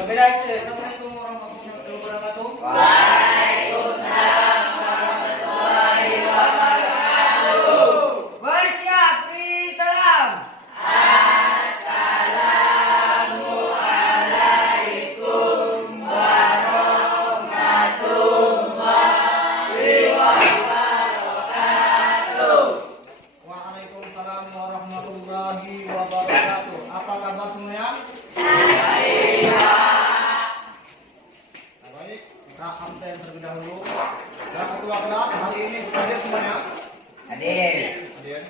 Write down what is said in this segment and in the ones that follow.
Assalamualaikum warahmatullahi wabarakatuh. Waalaikumsalam warahmatullahi wabarakatuh. Baik, siap. Beri salam. Assalamualaikum warahmatullahi wabarakatuh. Waalaikumsalam warahmatullahi wabarakatuh. Apa kabar semuanya? Baik, kita absen terlebih dahulu. Dan ketua kelas hari ini hadir semuanya. Hadir. Hadir.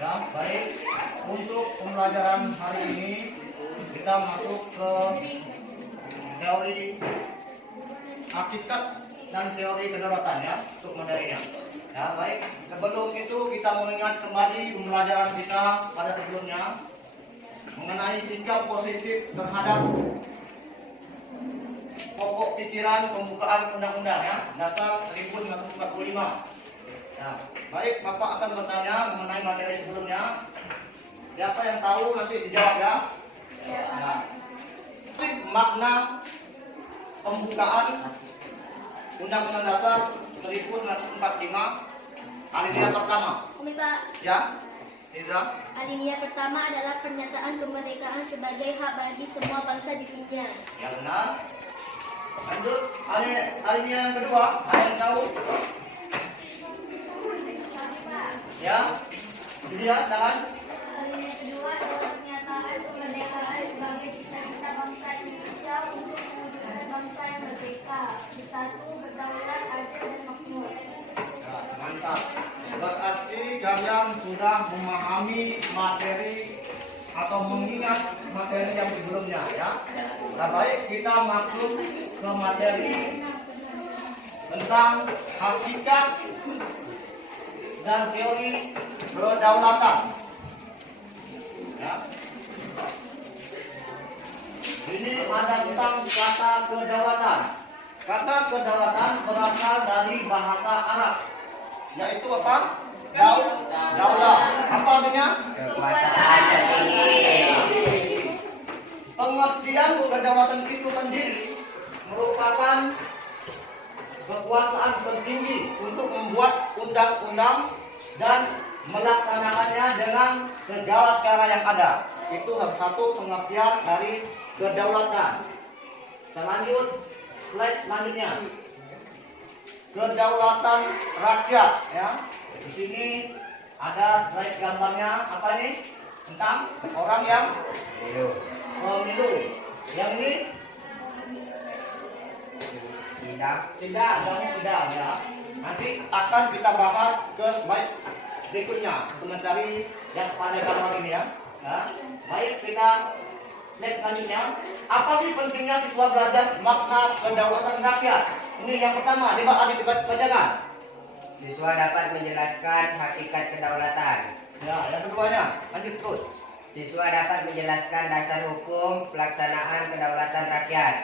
Ya, baik. Untuk pembelajaran hari ini kita masuk ke teori hakikat dan teori kedaulatan ya untuk materinya. Ya, baik. Sebelum itu kita mengingat kembali pembelajaran kita pada sebelumnya mengenai sikap positif terhadap pokok pikiran pembukaan undang-undang ya, dasar 1945. Ya, baik, Bapak akan bertanya mengenai materi sebelumnya. Siapa yang tahu nanti dijawab ya. Ya. Makna pembukaan Undang-Undang Dasar 1945 alinea pertama. Umi Pak, Ya, Indra. alinea pertama adalah pernyataan kemerdekaan sebagai hak bagi semua bangsa di dunia. Ya benar. Lanjut, alinea yang kedua, ada yang tahu? Ya, itu dia, tangan. Alinea kedua adalah pernyataan kemerdekaan sebagai cita-cita bangsa Indonesia untuk mewujudkan bangsa yang merdeka, bersatu, berdaulat, adil dan makmur. Ya, mantap. Berarti kalian sudah memahami materi atau mengingat materi yang sebelumnya ya. Nah, baik, kita masuk ke materi tentang hakikat dan teori kedaulatan. Ya. Ini ada tentang kata kedaulatan. Kata kedaulatan berasal dari bahasa Arab, yaitu apa? Daulah. Apa artinya? Kekuasaan tertinggi. Pengertian kedaulatan itu sendiri merupakan kekuasaan tertinggi untuk membuat undang-undang dan melaksanakannya dengan segala cara yang ada. Itu salah satu pengertian dari kedaulatan. Selanjut, slide selanjutnya. Kedaulatan rakyat ya. Di sini ada slide gambarnya apa ini? Tentang orang yang pemilu. Yang ini Tidak. tidak ya. Nanti akan kita bahas ke slide berikutnya untuk mencari yang pada gambar ini ya. Nah, baik, kita lihat selanjutnya. Apa sih pentingnya siswa belajar makna kedaulatan rakyat? Ini yang pertama, coba adik bacakan. Siswa dapat menjelaskan hakikat kedaulatan. Ya, yang keduanya, lanjut terus. Siswa dapat menjelaskan dasar hukum pelaksanaan kedaulatan rakyat.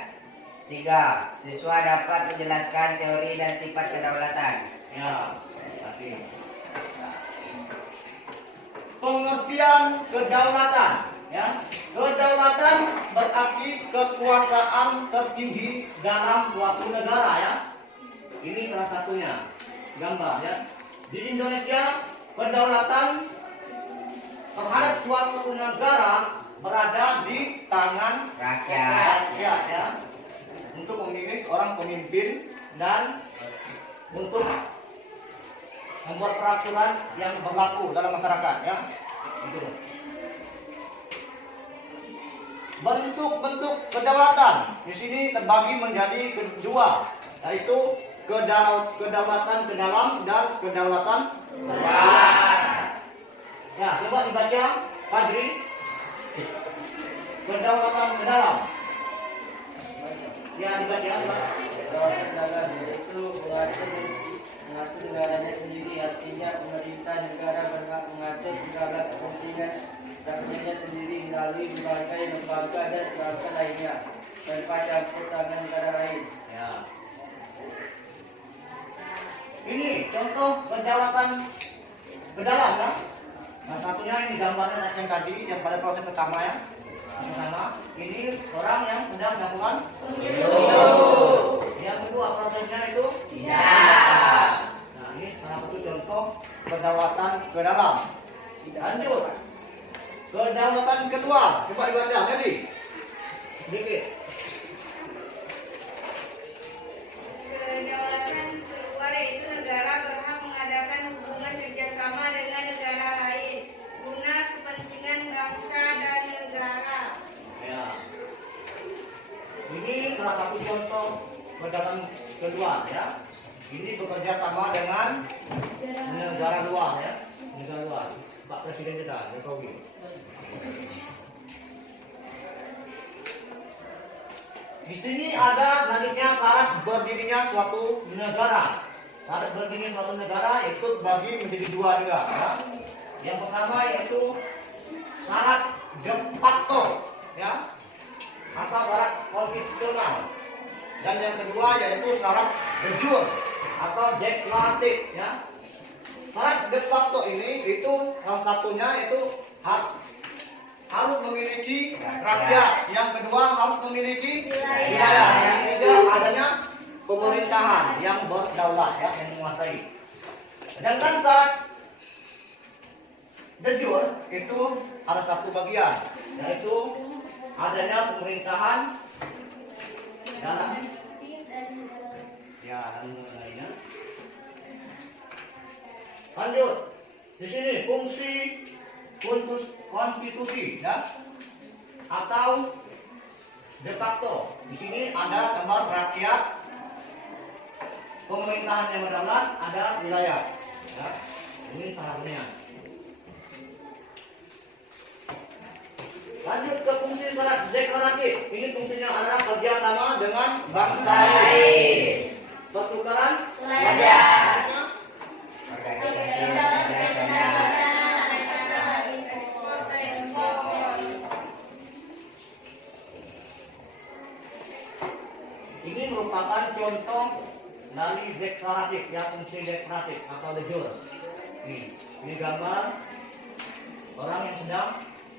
3. Siswa dapat menjelaskan teori dan sifat kedaulatan. Ya, tadi. Pengertian kedaulatan, ya. Kedaulatan berarti kekuasaan tertinggi dalam suatu negara, ya. Ini salah satunya gambar, ya. Di Indonesia, kedaulatan terhadap suatu negara berada di tangan Rakyat. rakyat, ya. Untuk memilih orang pemimpin dan untuk membuat peraturan yang berlaku dalam masyarakat ya. Itu. Bentuk-bentuk kedaulatan di sini terbagi menjadi kedua, yaitu kedaulatan ke dalam dan kedaulatan luar. Ya, coba dibaca, Fadri. Kedaulatan ke dalam. Ya, dibaca. Kedaulatan dalam yaitu mengatur negaranya sendiri, artinya segala kepentingan rakyatnya sendiri melalui berbagai lembaga dan peralatan lainnya tanpa campur tangan negara lain. Ya. Ini contoh kedaulatan ke dalam ya. Nah satunya ini gambarnya yang tadi yang pada proses pertama ya. Yang pertama ini orang yang sedang melakukan pemilu. Yang kedua prosesnya itu sidang. Nah ini salah satu contoh kedaulatan ke dalam. Lanjut. Kedaulatan kedua, coba dibaca jadi sedikit. Kedaulatan keluar yaitu negara berhak mengadakan hubungan kerjasama dengan negara lain guna kepentingan bangsa dan negara. Ya. Ini salah satu contoh kedaulatan kedua ya. Ini bekerja sama dengan negara luar ya, negara luar. Pak Presiden kita, Jokowi. Di sini ada selanjutnya syarat berdirinya suatu negara. Syarat berdirinya suatu negara itu bagi menjadi dua juga. Ya. Yang pertama yaitu syarat de facto, ya, atau syarat konstitusional. Dan yang kedua yaitu syarat de jure atau deklaratif, ya. Syarat de facto ini itu salah satunya itu harus memiliki rakyat. Yang kedua harus memiliki wilayah. Yang ketiga adanya pemerintahan yang berdaulat ya, yang menguasai. Sedangkan syarat de jure itu ada satu bagian, yaitu adanya pemerintahan dalam ya dan lainnya. Lanjut. Di sini fungsi konstitusi ya atau de facto. Di sini ada gambar rakyat, pemerintahan yang berdaulat, ada wilayah. Ya. Ini salah. Lanjut ke fungsi syarat deklaratif. Ini fungsinya adalah kerjasama dengan bangsa lain. Pertukaran pelajar. Organisasi internasional. Ini merupakan contoh dari deklaratif, ya, fungsi deklaratif atau de jure. Ini gambar orang yang sedang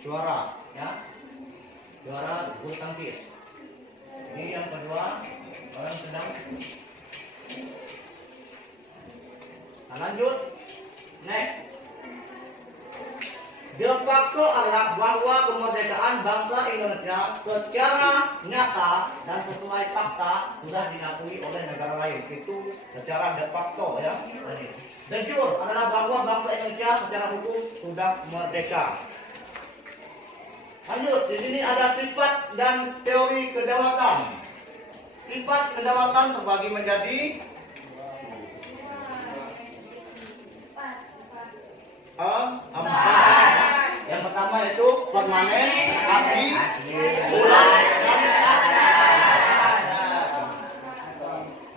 juara, ya, juara bulu tangkis. Ini yang kedua orang yang sedang. Nah, lanjut, next. De facto adalah bahwa kemerdekaan bangsa Indonesia secara nyata dan sesuai fakta sudah diakui oleh negara lain. Itu secara de facto ya. De jure adalah bahwa bangsa Indonesia secara hukum sudah merdeka. Lanjut, di sini ada sifat dan teori kedaulatan. Sifat kedaulatan terbagi menjadi empat. Yang pertama itu permanen, abdi, ulang, dan tatap.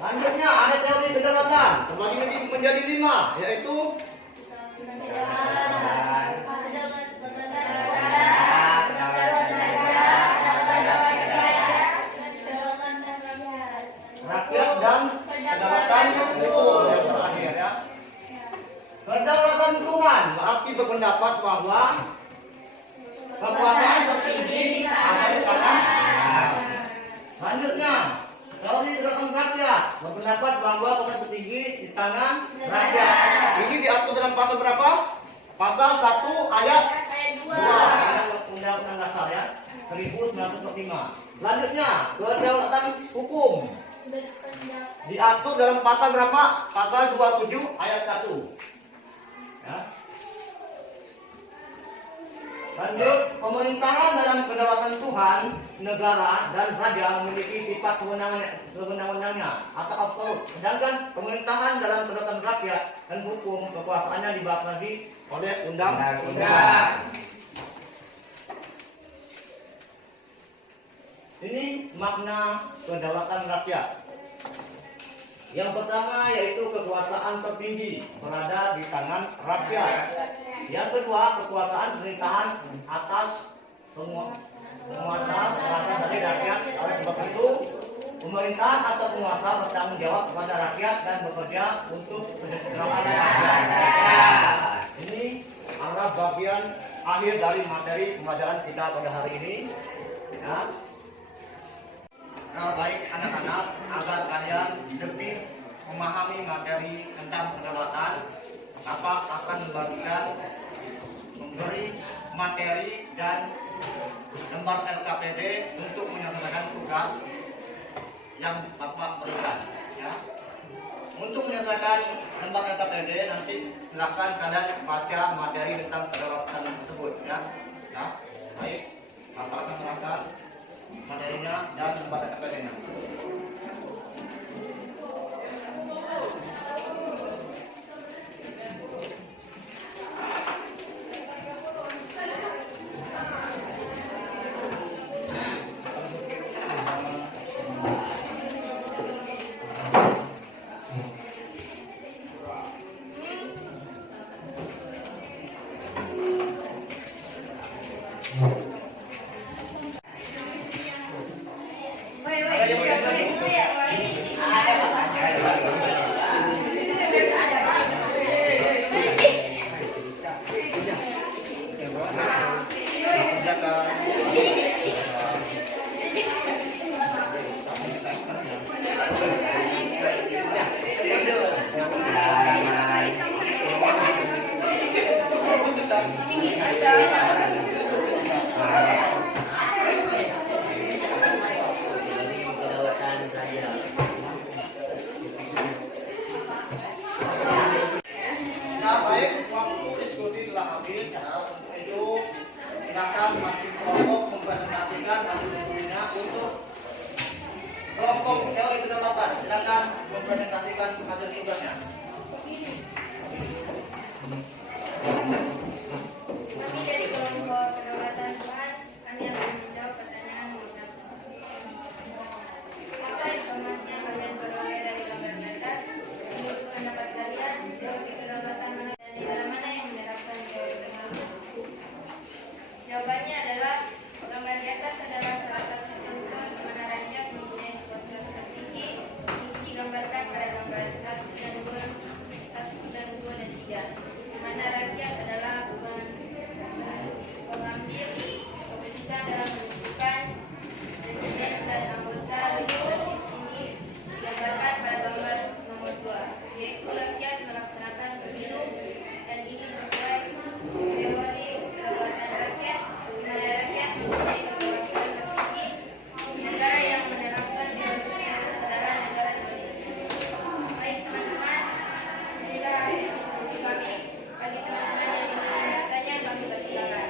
Lanjutnya ada teori kedaulatan terbagi menjadi 5, yaitu rakyat dan kedaulatan hukum yang terakhir ya. Kedaulatan Tuhan berarti berpendapat bahwa kekuasaan tertinggi ada di tangan. Lanjutnya, teori kedaulatan rakyat berpendapat bahwa kekuasaan tertinggi di tangan rakyat. Ini diatur dalam pasal berapa? Pasal 1 ayat 2 Undang-Undang Dasar ya 1945. Lanjutnya, kedaulatan hukum diatur dalam pasal berapa? Pasal 27 ayat 1. Ya. Lanjut, pemerintahan dalam kedaulatan Tuhan, negara dan raja memiliki sifat kewenangannya atau absolut. Sedangkan pemerintahan dalam kedaulatan rakyat dan hukum kekuasaannya dibatasi oleh undang-undang. Ini makna kedaulatan rakyat. Yang pertama yaitu kekuasaan tertinggi berada di tangan rakyat. Yang kedua, kekuasaan pemerintahan atas penguasa berada dari rakyat. Oleh sebab itu, pemerintahan atau penguasa bertanggung jawab kepada rakyat dan bekerja untuk kesejahteraan rakyat. Ini adalah bagian akhir dari materi pembelajaran kita pada hari ini. Ya. Nah, baik anak-anak, agar kalian lebih memahami materi tentang kedaulatan, Bapak akan memberi materi dan lembar LKPD untuk menyelesaikan tugas yang Bapak berikan. Ya. Untuk menyelesaikan lembar LKPD nanti silakan kalian baca materi tentang kedaulatan tersebut. Ya. Ya. Baik, Bapak akan serahkan materinya dan lembar LKPD-nya. Nah, baik, waktu diskusi telah habis. Nah, untuk itu silakan masing kelompok mempresentasikan hasil diskusinya untuk kelompok teori kedaulatan. Silakan mempresentasikan hasil tugasnya. Kami dari kelompok kedaulatan Tuhan, kami akan menjawab pertanyaan beberapa. Apa informasi yang kalian peroleh dari gambar di atas? Menurut pendapat kalian, teori kedaulatan mana dan negara mana yang menerapkan teori tersebut? Jawabannya adalah gambar di atas adalah salah satu contoh di mana rakyat mempunyai kekuasaan tertinggi. Ini digambarkan pada gambar 1 dan 2 dan 3. Di mana rakyat adalah pengambil keputusan dalam menentukan presiden dan anggota legislatif. Ini digambarkan pada gambar nomor 2, yaitu rakyat melaksanakan pemilu, dan ini sesuai teori kedaulatan rakyat, di mana rakyat mempunyai kekuasaan tertinggi. Negara yang menerapkan teori tersebut adalah negara Indonesia. Baik teman-teman, inilah hasil diskusi kami. Bagi teman-teman yang ingin bertanya, kami persilakan.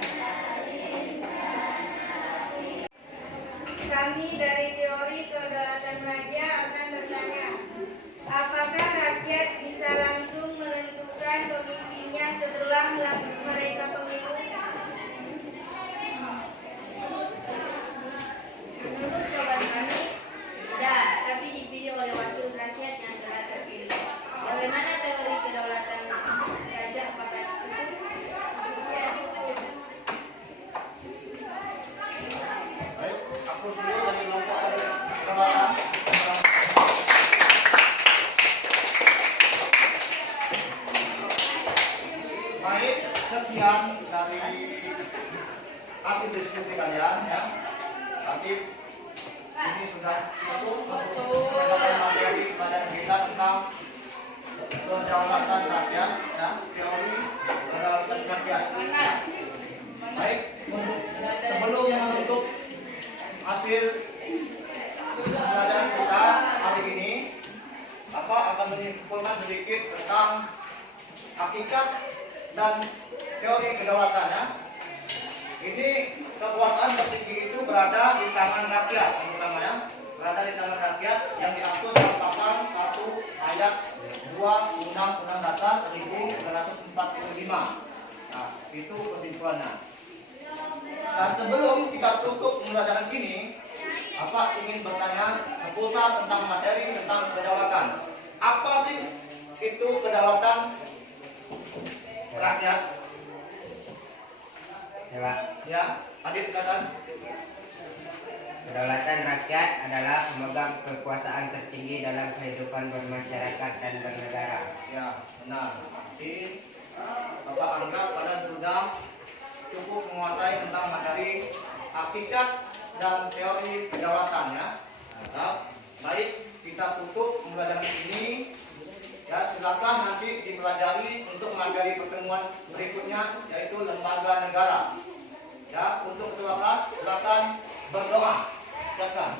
Kami dari teori kedaulatan raja akan bertanya, apakah rakyat bisa langsung menentukan pemimpinnya setelah mereka pemilu? Menurut jawaban kami, tidak, tapi dipilih oleh wakil rakyat yang telah terpilih. Bagaimana teori kedaulatan raja? Apakah cukup? Ya, cukup. Baik, aku dulu dari kelompok kedaulatan. Baik, sekian dari hasil diskusi kalian ya. Tapi ini sudah cukup untuk mendapatkan materi pada kita tentang kedaulatan rakyat ya, teori kedaulatan rakyat. Baik, sebelum menutup hasil pelajaran kita hari ini, Bapak akan menyimpulkan sedikit tentang hakikat dan teori kedaulatan ya. Ini kekuasaan tertinggi itu berada di tangan rakyat, yang pertama ya, berada di tangan rakyat yang diatur dalam pasal 1 ayat 2 Undang-Undang Dasar 1945. Nah, itu kesimpulannya. Dan sebelum kita tutup pembelajaran ini, Bapak ingin bertanya seputar tentang materi tentang kedaulatan. Apa sih itu kedaulatan rakyat? Coba. Ya, Adit katakan. Kedaulatan rakyat adalah pemegang kekuasaan tertinggi dalam kehidupan bermasyarakat dan bernegara. Ya, benar. Jadi Bapak anggap kalian sudah cukup menguasai tentang materi hakikat dan teori kedaulatan ya. Nah, baik, kita tutup pembelajaran ini. Ya, silakan nanti dipelajari untuk materi pertemuan berikutnya yaitu lembaga negara. Ya, untuk silakan berdoa. Silakan.